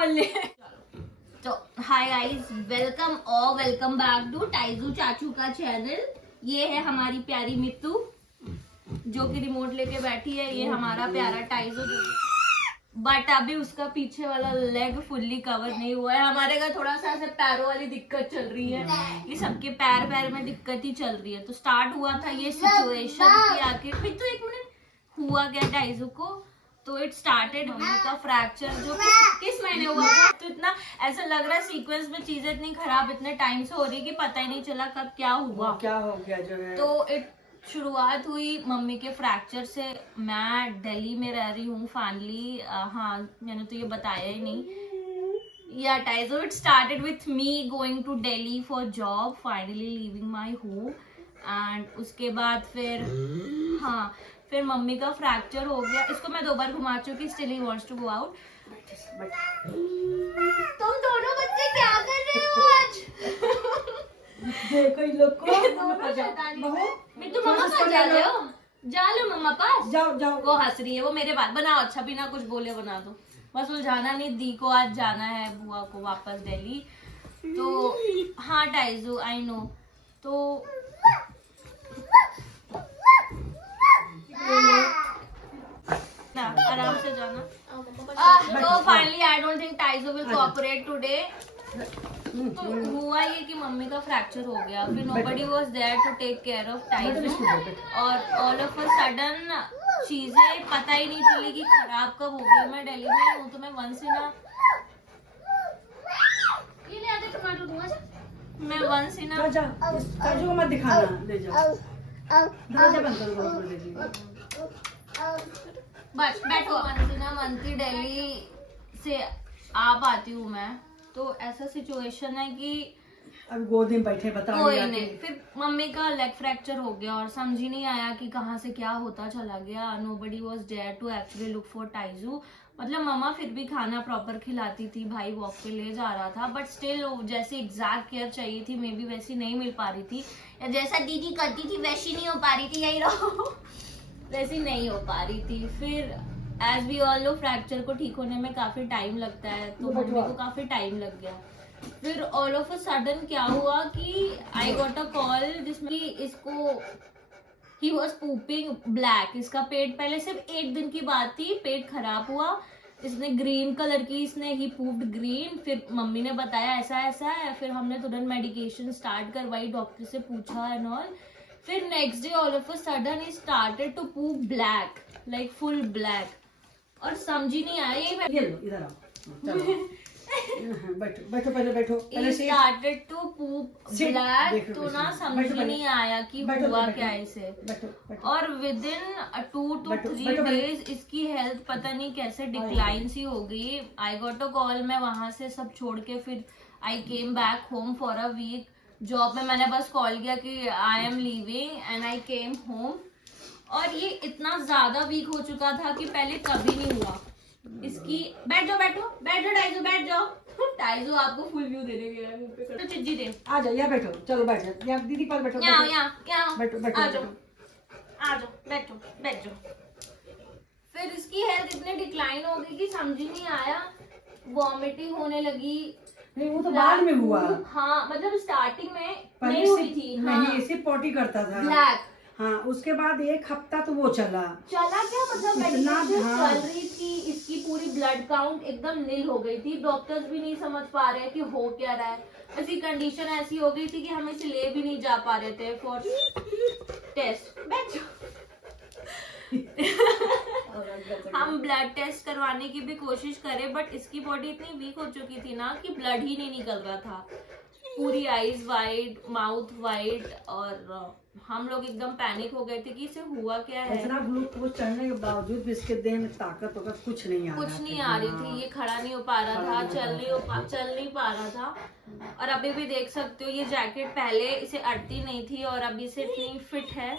बोल तो hi guys, welcome back to Taiju चाचू का चैनल। ये है हमारी प्यारी मित्तू जो कि रिमोट लेके बैठी है। ये हमारा प्यारा टाइजू, बट अभी उसका पीछे वाला लेग फुल्ली कवर नहीं हुआ है। हमारे का थोड़ा सा ऐसे पैरों वाली दिक्कत चल रही है, ये सबके पैर में दिक्कत ही चल रही है। तो स्टार्ट हुआ था ये सिचुएशन कि आखिर फिर तो 1 मिनट हुआ क्या टाइजू को, तो इट स्टार्टेड का फ्रैक्चर जो किस महीने हुआ था। तो इतना ऐसा लग रहा है सीक्वेंस में चीजें इतनी खराब इतने टाइम से हो रही कि पता ही नहीं चला कब क्या हुआ, क्या हो गया जो है। तो शुरुआत हुई मम्मी के फ्रैक्चर से। मैं दिल्ली में रह रही हूँ फाइनली। हाँ, मैंने तो ये बताया ही नहीं। या Taijo, it started with me going to Delhi for job, finally leaving my home. And उसके बाद फिर मम्मी का फ्रैक्चर हो गया। इसको मैं 2 बार घुमा चुकी, still he wants to go out. तुम दोनों बच्चे क्या कर रहे हो आज? देखो इन लोग को। मिट्टू मम्मा पास जा रहे हो? जा लो मम्मा पास। जाओ। वो हंस रही है, वो मेरे बात बनाओ। अच्छा, बिना कुछ बोले बना दो। बस उलझाना नहीं। दी को आज जाना है बुआ को वापस दिल्ली। तो हाँ टाइजू, आई नो। तो आराम से जाना। तो finally I don't think Taijo will cooperate today. तो हुआ ये कि मम्मी का फ्रैक्चर हो गया, फिर nobody was there to take care of Taiju, और ऑल ऑफ अ सडन चीजें पता ही नहीं चली कि खराब कब हो गई। मैं दिल्ली में हूँ तो मैं वंस इन ये ले आते टमाटर दूंगा। मैं वंस इन काजू को मत दिखाना, ले जाओ। दरवाजा बंद करो। बस बैठो। वंस इन मंथली दिल्ली से आ पाती हूँ मैं। तो ऐसा सिचुएशन है कि अब गोद में बैठे बता कोई नहीं। फिर मम्मी का लेग फ्रैक्चर हो गया और समझ ही नहीं आया कि कहाँ से क्या होता चला गया। Nobody was there to actually look for Taiju. मतलब मम्मा फिर भी खाना प्रॉपर खिलाती थी, भाई वॉक पे ले जा रहा था, बट स्टिल जैसे एग्जैक्ट केयर चाहिए थी मे बी वैसी नहीं मिल पा रही थी, या जैसा दीदी करती थी वैसी नहीं हो पा रही थी। यही रहो वैसी नहीं हो पा रही थी। फिर as we all know fracture को ठीक होने में काफी टाइम लगता है, तो मम्मी को काफी टाइम लग गया। फिर ऑल ऑफ अ सडन क्या हुआ कि आई गॉट अ कॉल जिसमें इसको ही वॉज पूपिंग ब्लैक। इसका पेट पहले सिर्फ 1 दिन की बात थी, पेट खराब हुआ, इसने ग्रीन कलर की ही पूप्ड ग्रीन। फिर मम्मी ने बताया ऐसा ऐसा है, फिर हमने तुरंत मेडिकेशन स्टार्ट करवाई, डॉक्टर से पूछा एंड ऑल। फिर next day all of a sudden he started to poop black, like full black, और समझ ही नहीं आया। ये लो इधर आओ, चलो बैठो पहले से स्टार्टेड टू पूप ब्लैक। तो ना समझ ही नहीं आया कि हुआ क्या इसे। और विद इन 2 to 3 डेज इसकी हेल्थ पता नहीं कैसे डिक्लाइन सी हो गई। आई गॉट अ कॉल, मैं वहां से सब छोड़ के फिर I came back home for a week. Job में मैंने बस कॉल किया कि I am leaving and I came home. और ये इतना ज्यादा वीक हो चुका था कि पहले कभी नहीं हुआ। इसकी बैठ जाओ टाइजू, बैठ जाओ। टाइजू आपको फुल व्यू देने के लिए तो चिज्जी दे। आ जाओ, यहाँ बैठो, चलो बैठ जाओ, यहाँ दीदी पर बैठो। यहाँ बैठो। आ जाओ, बैठ जाओ। फिर इसकी हेल्थ इतनी डिक्लाइन हो गई कि समझ ही नहीं आया, वॉमिटिंग होने लगी। नहीं, वो तो बाद में हुआ। हाँ, मतलब स्टार्टिंग में नहीं हुई थी। हाँ, नहीं, ऐसे पॉटी करता था ब्लैक। हाँ, उसके बाद 1 हफ्ता तो वो चला क्या मतलब मेडिकेशन चल रही थी, इसकी पूरी ब्लड काउंट एकदम नील हो गई थी। डॉक्टर्स भी नहीं समझ पा रहे कि हो क्या रहा है। इसकी कंडीशन ऐसी हो गई थी कि हम इसे ले भी नहीं जा पा रहे थे फॉर टेस्ट। हम ब्लड टेस्ट करवाने की भी कोशिश करें, बट इसकी बॉडी इतनी वीक हो चुकी थी ना कि ब्लड ही नहीं निकल रहा था। पूरी आईज वाइड, माउथ वाइड, और हम लोग एकदम पैनिक हो गए थे कि इसे हुआ क्या है। इतना ग्लूकोज चढ़ने के बावजूद भी इसके देह में ताकत कुछ नहीं आ रही थी। ये खड़ा नहीं हो पा रहा था, चल नहीं पा रहा था। और अभी भी देख सकते हो ये जैकेट पहले इसे अड़ती नहीं थी और अभी से इतनी फिट है।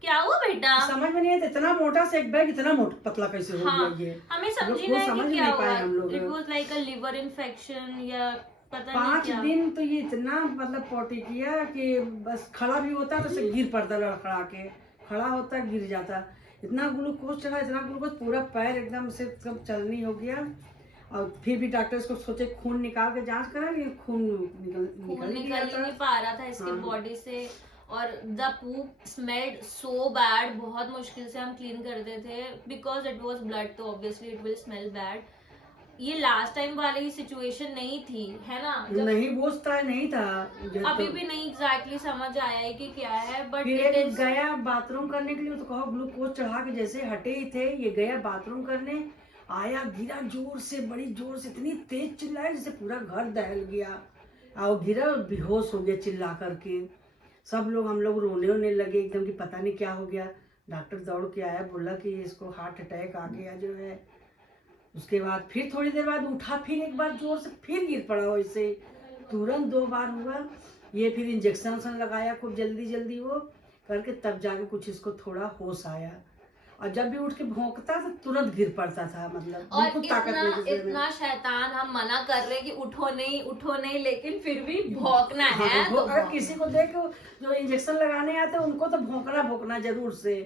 क्या हुआ बेटा? समझ में नहीं आता, इतना मोटा से एक बैग इतना मोटा पतला कैसे हो गया ये। हमें समझ ही नहीं क्या हुआ। It was like a liver infection या पता नहीं क्या। 5 दिन तो ये इतना मतलब पॉटी किया कि बस खड़ा भी होता तो से गिर पड़ता, लड़खड़ा के खड़ा होता गिर जाता। इतना ग्लूकोज चढ़ा, इतना ग्लूकोज, पूरा पैर एकदम से सब चलनी हो गया। और फिर भी डॉक्टर इसको सोचे खून निकाल के जांच करा, लेकिन खून खून नहीं निकल रहा ही था। नहीं पा रहा था इसके हाँ। बॉडी से। और the poop smelled so bad, बहुत मुश्किल से हम क्लीन करते थे बिकॉज इट वाज ब्लड, तो obviously it will smell bad. ये लास्ट टाइम वाली सिचुएशन नहीं थी, है ना? नहीं वो उस तरह नहीं था। अभी भी नहीं एग्जैक्टली समझ आया है कि क्या है, बट फिर इट एक इज। गया बाथरूम करने के लिए, तो कहो ग्लूकोज चढ़ा के जैसे हटे ही थे, ये गया बाथरूम करने, आया गिरा जोर से, बड़ी जोर से, इतनी तेज चिल्लाया जैसे पूरा घर दहल गया, और गिरा और बेहोश हो गया चिल्ला करके। सब लोग, हम लोग रोने होने लगे एकदम कि पता नहीं क्या हो गया। डॉक्टर दौड़ के आया, बोला कि इसको हार्ट अटैक आ गया जो है। उसके बाद फिर थोड़ी देर बाद उठा, फिर एक बार जोर से फिर गिर पड़ा वैसे, तुरंत 2 बार हुआ। ये फिर इंजेक्शन लगाया खूब जल्दी जल्दी वो करके, तब जाके कुछ इसको थोड़ा होश आया। और जब भी उठ के भौंकता तो तुरंत गिर पड़ता था, मतलब और बिल्कुल ताकत नहीं थी उसमें। इतना शैतान, हम मना कर रहे कि उठो नहीं उठो नहीं, लेकिन फिर भी भौंकना है। हाँ, तो अगर किसी को देखो जो इंजेक्शन लगाने आते हैं उनको तो भौंकना जरूर से।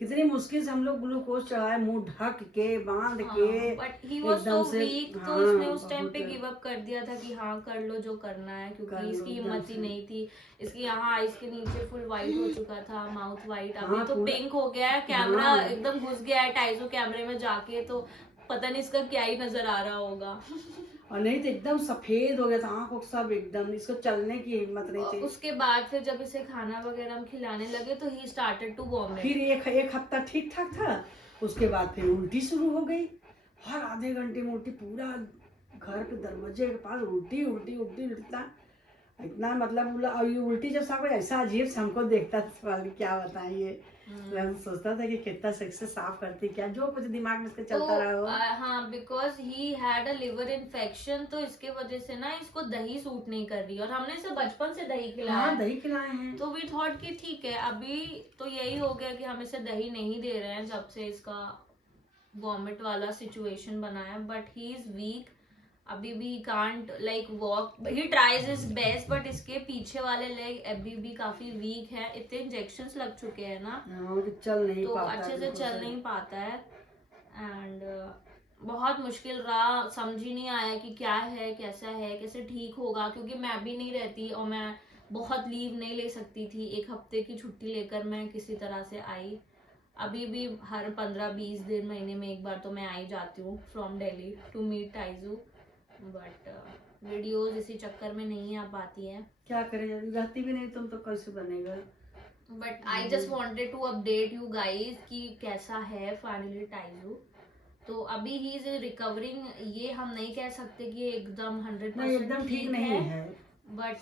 कितनी मुश्किल से हम लोग ग्लूकोज चढ़ाए, मुंह ढक के बांध के, बट ही वाज सो एकदम से। वीक, तो हाँ, इसने उस टाइम पे बहुत। गिव अप कर दिया था कि हाँ कर लो जो करना है, कर क्योंकि लो, इसकी एकदम हिम्मत ही से। नहीं थी। इसकी यहाँ आइस के नीचे फुल वाइट हो चुका था, माउथ वाइट, अभी हाँ, तो पूरा- पिंक हो गया है। कैमरा हाँ। एकदम घुस गया है टाइजो कैमरे में जाके, तो पता नहीं इसका क्या ही नजर आ रहा होगा। और नहीं तो एकदम सफेद हो गया था, आंखों सब एकदम, इसको चलने की हिम्मत नहीं थी। उसके बाद फिर जब इसे खाना वगैरह हम खिलाने लगे तो ही स्टार्टेड टू वॉमिट। फिर एक हफ्ता ठीक ठाक था, उसके बाद फिर उल्टी शुरू हो गई। हर आधे घंटे में उल्टी, पूरा घर के दरवाजे के पास उल्टी उल्टी उल्टी उल्टा, इतना मतलब। और ये उल्टी जब साफ ऐसा अजीब से हमको देखता था, क्या बताएं ये। मैं सोचता था कि कितना सेक्स से साफ करती, क्या जो कुछ दिमाग में इसके चलता रहा हो। हाँ, because he had a liver infection, तो इसके वजह से ना इसको दही सूट नहीं कर रही, और हमने इसे बचपन से दही खिलाया हाँ, है। दही खिलाए हैं। तो वी थॉट कि ठीक है, अभी तो यही हो गया कि हम इसे दही नहीं दे रहे हैं जब से इसका वॉमिट वाला सिचुएशन बना है। बट ही इज वीक, अभी भी can't like walk, he tries his best, but इसके पीछे वाले लेग अभी भी काफी वीक है। इतने इंजेक्शंस लग चुके हैं ना, हाँ, वो चल नहीं तो पाता, अच्छे से बिल्कुल चल सही। नहीं पाता है। एंड बहुत मुश्किल रहा, समझ ही नहीं आया कि क्या है, कैसे ठीक होगा, क्योंकि मैं भी नहीं रहती और मैं बहुत लीव नहीं ले सकती थी। 1 हफ्ते की छुट्टी लेकर मैं किसी तरह से आई। अभी भी हर 15-20 दिन, महीने में एक बार तो मैं आई जाती हूँ from Delhi to meet Taiju, but videos इसी चक्कर में नहीं आ पाती है। क्या करें, रहती भी नहीं तुम तो कैसे बनेगा। But I just wanted to update you guys कि कैसा है फाइनली टाइजू। तो अभी ही इज रिकवरिंग, ये हम नहीं कह सकते कि एकदम 100% नहीं, एकदम ठीक नहीं है। बट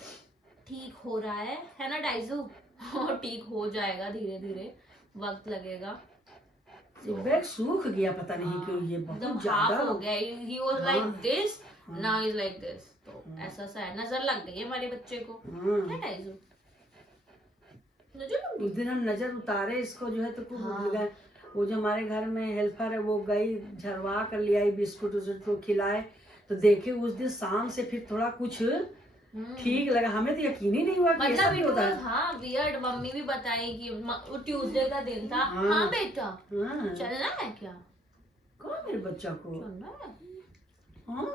ठीक हो रहा है ना टाइजू? और ठीक हो जाएगा धीरे धीरे, वक्त लगेगा। बैग सूख गया, पता नहीं क्यों, ये एकदम बहुत ज्यादा हाफ हो गया। ही वाज लाइक दिस, हाँ। Now is like this. तो ऐसा सा है, नजर लग गई है हमारे बच्चे को। हाँ। क्या टाइजू, नजर लग गई? उस दिन हम नजर उतारे इसको जो है, तो खूब हाँ। गए। वो जो हमारे घर में हेल्पर है, वो गई झरवा कर ले आई बिस्कुट उस्कुट को खिलाए, तो देखे उस दिन शाम से फिर थोड़ा कुछ ठीक लगा। हमें तो यकीन ही नहीं हुआ कि ऐसा मतलब भी इट होता वाज, है। हाँ वियर्ड। मम्मी भी बताई कि वो ट्यूसडे का दिन था। हाँ। हाँ बेटा, हाँ। चलना है क्या? कौन मेरे बच्चा को? चलना है। हाँ,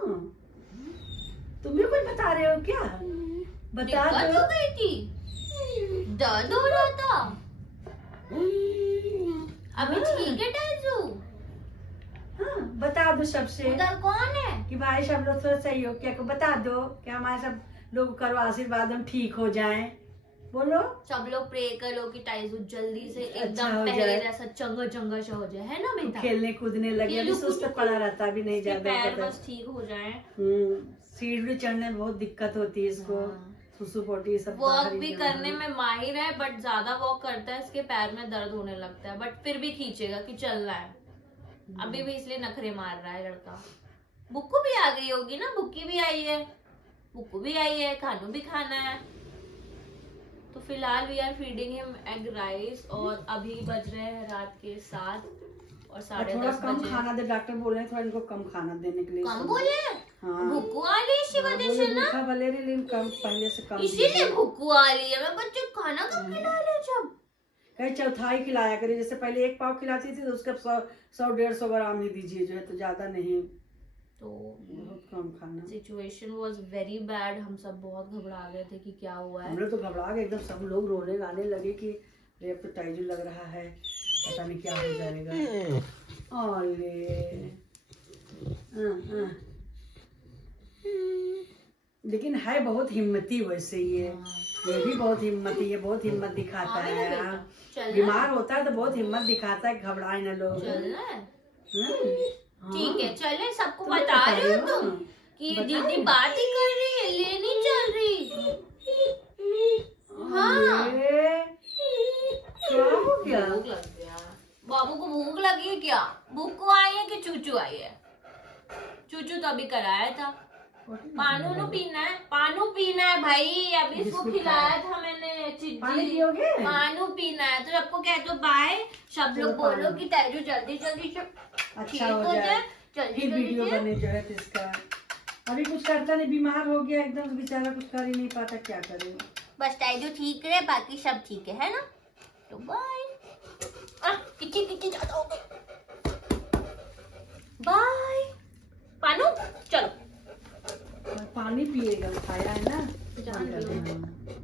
तुम्हें कोई बता रहे हो क्या? बता दिक्कत दो। हो गई थी, दर्द हो रहा था। अभी ठीक है टाइजू? हाँ, बता दो सबसे उधर कौन है? कि भाई सब लोग थोड़ा सहयोग क्या, बता दो कि हमारे सब लोग करो आशीर्वाद, हम ठीक हो जाएं। बोलो। सब लोग प्रे करो कि टाइजू जल्दी से अच्छा एकदम हो पहले जाए। जैसा चंगा सा हो जाए, है ना बेटा? खेलने कूदने लगे, अभी सुस्त पड़ा रहता, अभी नहीं इसके ज्यादा पैर पता। बस ठीक हो जाए। सीढ़ी चढ़ने में बहुत दिक्कत होती है इसको। हाँ। सुसु पोटी सब वॉक बाहर ही भी जाना। करने में माहिर है, बट ज्यादा वॉक करता है इसके पैर में दर्द होने लगता है, बट फिर भी खींचेगा कि चलना है। अभी भी इसलिए नखरे मार रहा है लड़का। बुक्कू भी आ गई होगी ना, बुक्की भी आई है, बुक्कू भी आई है, खानू भी खाना है। तो फिलहाल we are feeding him egg rice, और अभी बज रहे हैं रात के 7 और थोड़ा 10:30 कम बजे। खाना दे, डॉक्टर बोल रहे हैं थोड़ा इनको कम खाना देने के लिए। कम बोले? हाँ। भूखू आ रही इसी हाँ, वजह बोले से ना, भूखा भले रही, लेकिन कम पहले से कम इसीलिए दीजिए। भूखू आ रही है। मैं बच्चे को खाना कम खिला रहे जब। कहीं चौथाई खिलाया करिए, जैसे पहले 1 पाव खिलाती थी तो उसका 100-150 ग्राम ही दीजिए जो है, तो ज्यादा नहीं। तो बहुत कम खाना। Situation was very bad. हम सब बहुत घबरा गए थे कि क्या हुआ है। हम लोग तो घबरा गए एकदम, सब लोग रोने गाने लगे कि रे अब तो टाइजू लग रहा है, पता नहीं क्या हो जाएगा। ओले लेकिन है बहुत हिम्मती वैसे ये भी बहुत हिम्मती है, बहुत हिम्मत दिखाता है। चलना बीमार होता है तो बहुत हिम्मत दिखाता है, घबराए ना लोग। चलना है, हाँ। ठीक है चले। सबको तुम बता बता रहे हो रहे हो तुम ना? कि बता दीदी रहे हो। बात ही कर रही है, ले नहीं चल रही। हाँ ये क्या हो गया? भूख लग गया। बाबू को भूख लगी है क्या? भूख आई है कि चूचू आई है? चूचू तो अभी कराया था। पानू नु पीना है, पानू पीना है भाई। अभी इसको बिस्कुट खिलाया खाया। था मैंने पानी चिज्जी। पियोगे? पानू पीना है तो सबको कह दो बाय। सब चलो लोग बोलो पानू। कि तेजू जल्दी जल्दी अच्छा हो जाए, जल्दी फिर वीडियो जल्दी। बने जो है तो इसका। अभी कुछ करता नहीं, बीमार हो गया एकदम, बेचारा कुछ कर ही नहीं पाता, क्या करे। बस तेजू ठीक रहे, बाकी सब ठीक है ना? तो बाय। किची किची ज्यादा हो गई। बाय पानू चलो। पानी पिएगा, खाया है ना। जान लो। हाँ।